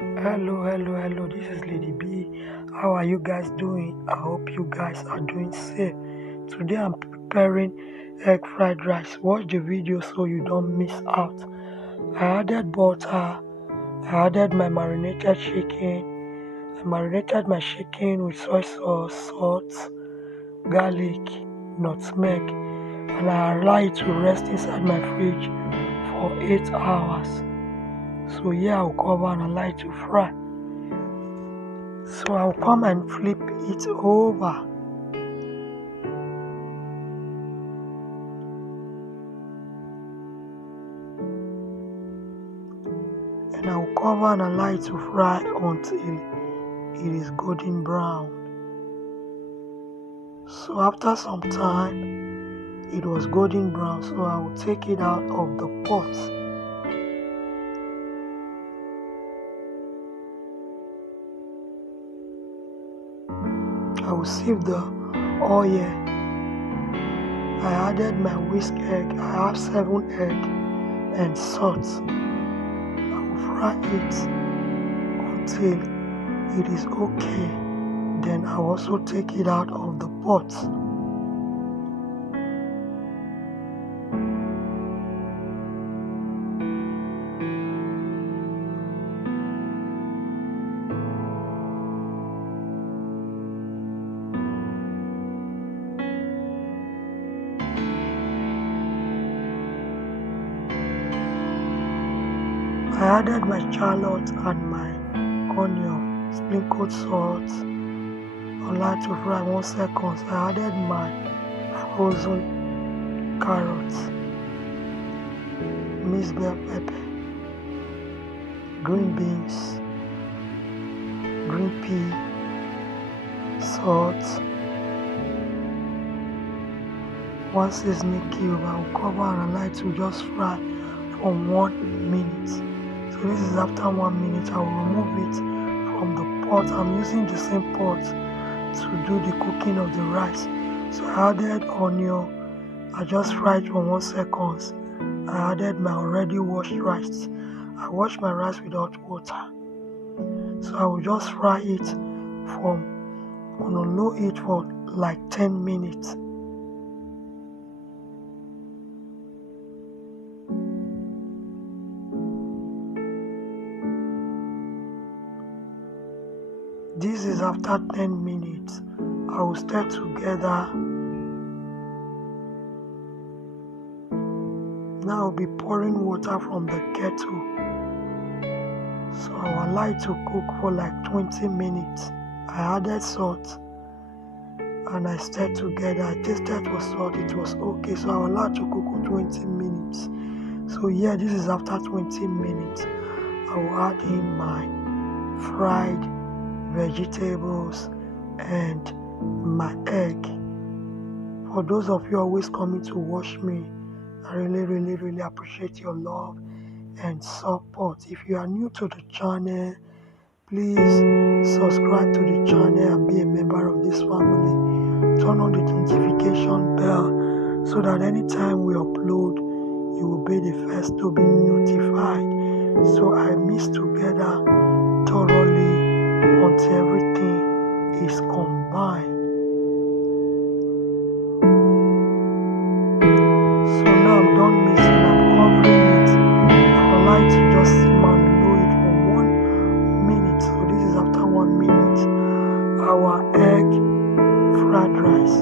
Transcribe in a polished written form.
Hello. This is Lady B. How are you guys doing? I hope you guys are doing safe. Today I'm preparing egg fried rice. Watch the video so you don't miss out. I added butter. I added my marinated chicken. I marinated my chicken with soy sauce, salt, garlic, nutmeg, and I allow it to rest inside my fridge for 8 hours. So yeah, I'll cover and allow it to fry. So I'll come and flip it over, and I'll cover and allow it to fry until it is golden brown. So after some time it was golden brown, so I will take it out of the pot. I will sieve the oil. I added my whisk egg. I have 7 eggs and salt. I will fry it until it is okay. Then I will also take it out of the pot. I added my shallot and my onion, sprinkled salt. Allow it to fry 1 second. I added my frozen carrots, minced bell pepper, green beans, green pea, salt, 1 seasoning cube. I will cover and allow it to just fry for 1 minute. So this is after 1 minute. I will remove it from the pot. I'm using the same pot to do the cooking of the rice. So I added onion. I just fried for 1 second. I added my already washed rice. I washed my rice without water. So I will just fry it on a low heat for like 10 minutes. This is after 10 minutes. I will stir together. Now I'll be pouring water from the kettle. So I will allow it to cook for like 20 minutes. I added salt and I stirred together. I tasted for salt, it was okay. So I will allow it to cook for 20 minutes. So yeah, this is after 20 minutes. I will add in my fried vegetables and my egg. For those of you always coming to watch me, I really appreciate your love and support. If you are new to the channel, please subscribe to the channel and be a member of this family. Turn on the notification bell so that anytime we upload, you will be the first to be notified. So I mix together thoroughly until everything is combined. So now I'm done mixing. I'm covering it. I would like to just simmer and low it for 1 minute. So this is after 1 minute. Our egg fried rice